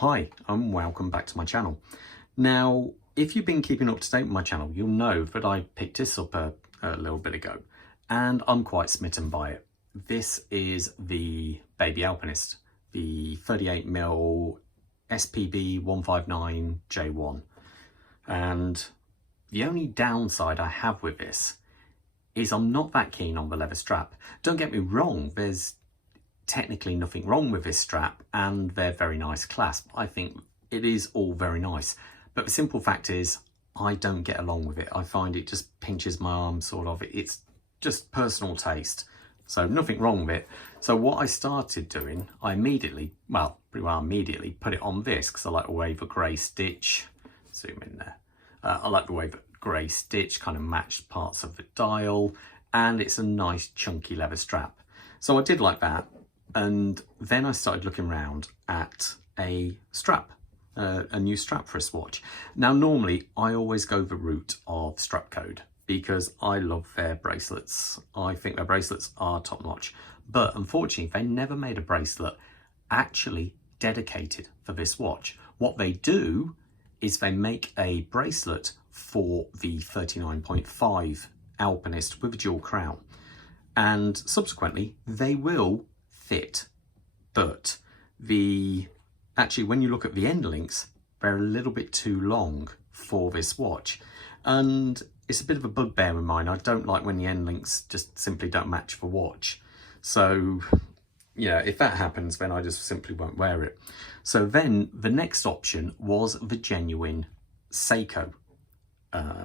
Hi and welcome back to my channel. Now, if you've been keeping up to date with my channel, you'll know that I picked this up a little bit ago and I'm quite smitten by it. This is the Baby Alpinist, the 38mm SPB 159J1. And the only downside I have with this is I'm not that keen on the leather strap. Don't get me wrong, there's technically nothing wrong with this strap and they're very nice clasp. I think it is all very nice, but the simple fact is I don't get along with it. I find it just pinches my arm sort of. It's just personal taste, so nothing wrong with it. So what I started doing, I immediately put it on this because I like the way the grey stitch, zoom in there, I like the way the grey stitch kind of matched parts of the dial, and it's a nice chunky leather strap. So I did like that. And then I started looking around at a strap, a new strap for a watch. Now, normally I always go the route of strap code because I love their bracelets. I think their bracelets are top notch, but unfortunately they never made a bracelet actually dedicated for this watch. What they do is they make a bracelet for the 39.5 Alpinist with a dual crown, and subsequently they will fit, but actually when you look at the end links, they're a little bit too long for this watch, and it's a bit of a bugbear of mine. I don't like when the end links just simply don't match the watch. So yeah, if that happens, then I just simply won't wear it. So then the next option was the genuine Seiko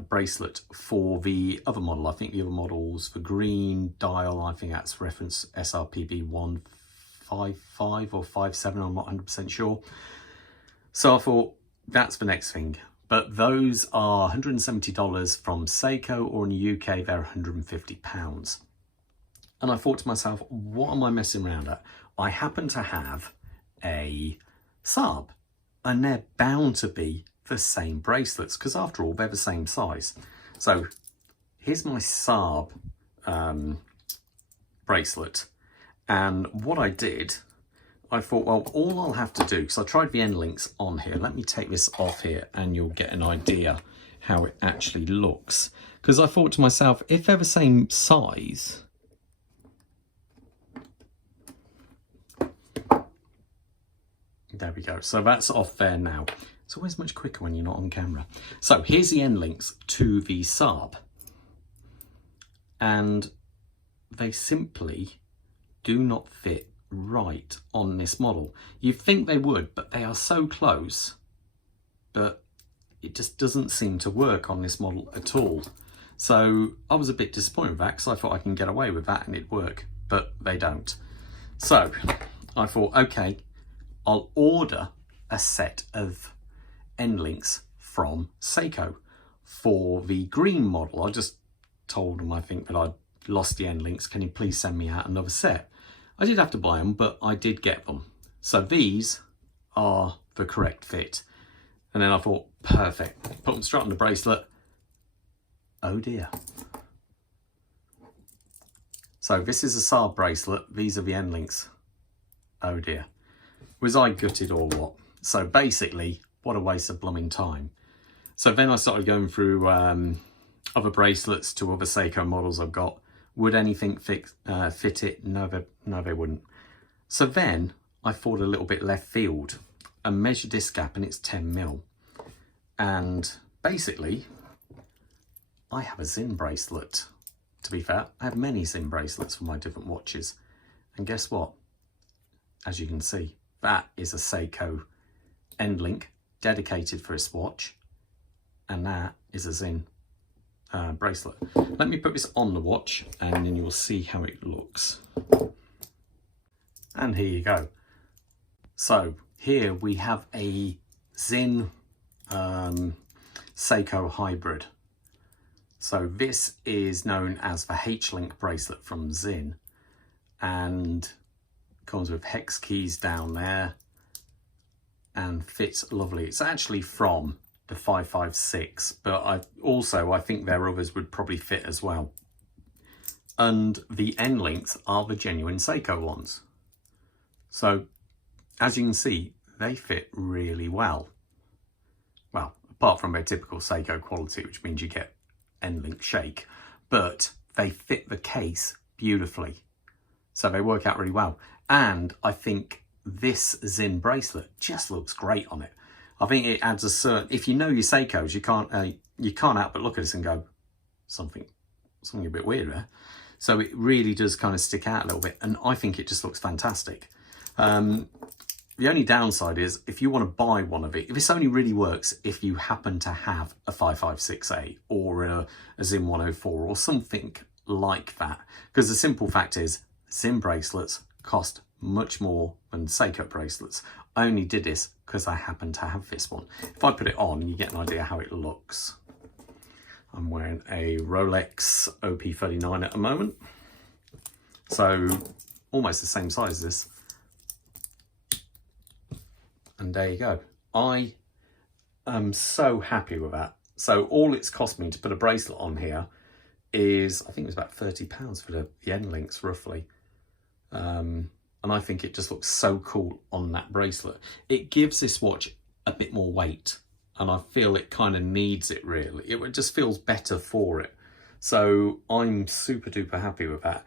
bracelet for the other model. I think the other model's the green dial. I think that's reference SRPB 155 or 57. I'm not 100% sure. So I thought that's the next thing. But those are $170 from Seiko, or in the UK they're £150. And I thought to myself, what am I messing around at? I happen to have a Saab, and they're bound to be the same bracelets because after all they're the same size. So here's my Saab bracelet, and what I did, I thought, well, all I'll have to do, because I tried the end links on here, let me take this off here and you'll get an idea how it actually looks, because I thought to myself, if they're the same size, there we go. So that's off there now. It's always much quicker when you're not on camera. So here's the end links to the Saab. And they simply do not fit right on this model. You'd think they would, but they are so close, but it just doesn't seem to work on this model at all. So I was a bit disappointed with that because I thought I can get away with that and it'd work, but they don't. So I thought, okay, I'll order a set of end links from Seiko for the green model. I just told them, I think, that I'd lost the end links. Can you please send me out another set? I did have to buy them, but I did get them. So these are the correct fit. And then I thought, perfect, put them straight on the bracelet. Oh dear. So this is a Saab bracelet. These are the end links. Oh dear. Was I gutted or what? So basically, what a waste of blooming time. So then I started going through other bracelets to other Seiko models I've got. Would anything fit it? No, they wouldn't. So then I thought a little bit left field and measured this gap, and it's 10mm. And basically, I have a Sinn bracelet. To be fair, I have many Sinn bracelets for my different watches. And guess what? As you can see, that is a Seiko end link dedicated for this watch, and that is a Sinn bracelet. Let me put this on the watch and then you'll see how it looks. And here you go. So here we have a Sinn Seiko hybrid. So this is known as the H-Link bracelet from Sinn, and comes with hex keys down there and fits lovely. It's actually from the 556, but I think their others would probably fit as well. And the end links are the genuine Seiko ones. So as you can see, they fit really well. Well, apart from their typical Seiko quality, which means you get end-link shake, but they fit the case beautifully. So they work out really well. And I think this Sinn bracelet just looks great on it. I think it adds a certain, if you know your Seikos, you can't help but look at this and go, something a bit weird there. So it really does kind of stick out a little bit, and I think it just looks fantastic. The only downside is if you want to buy one of it, if this only really works if you happen to have a 556A or a Sinn 104 or something like that. Because the simple fact is, Sinn bracelets cost much more than Seiko bracelets. I only did this because I happen to have this one. If I put it on, you get an idea how it looks. I'm wearing a Rolex OP39 at the moment. So almost the same size as this. And there you go. I am so happy with that. So all it's cost me to put a bracelet on here is, I think it was about £30 for the end links roughly. And I think it just looks so cool on that bracelet. It gives this watch a bit more weight, and I feel it kind of needs it really. It just feels better for it. So I'm super duper happy with that.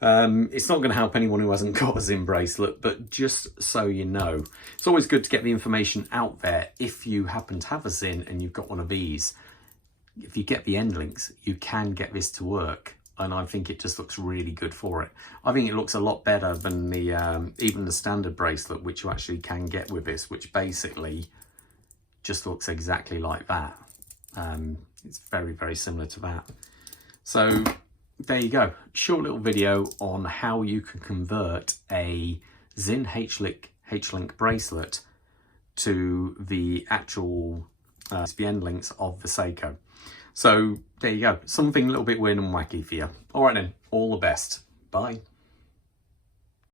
It's not going to help anyone who hasn't got a Sinn bracelet, but just so you know, it's always good to get the information out there. If you happen to have a Sinn and you've got one of these, if you get the end links, you can get this to work. And I think it just looks really good for it. I think it looks a lot better than the even the standard bracelet, which you actually can get with this, which basically just looks exactly like that. It's very, very similar to that. So there you go. Short little video on how you can convert a Sinn H-Link bracelet to the actual the end links of the Seiko. So there you go. Something a little bit weird and wacky for you. All right then, all the best. Bye.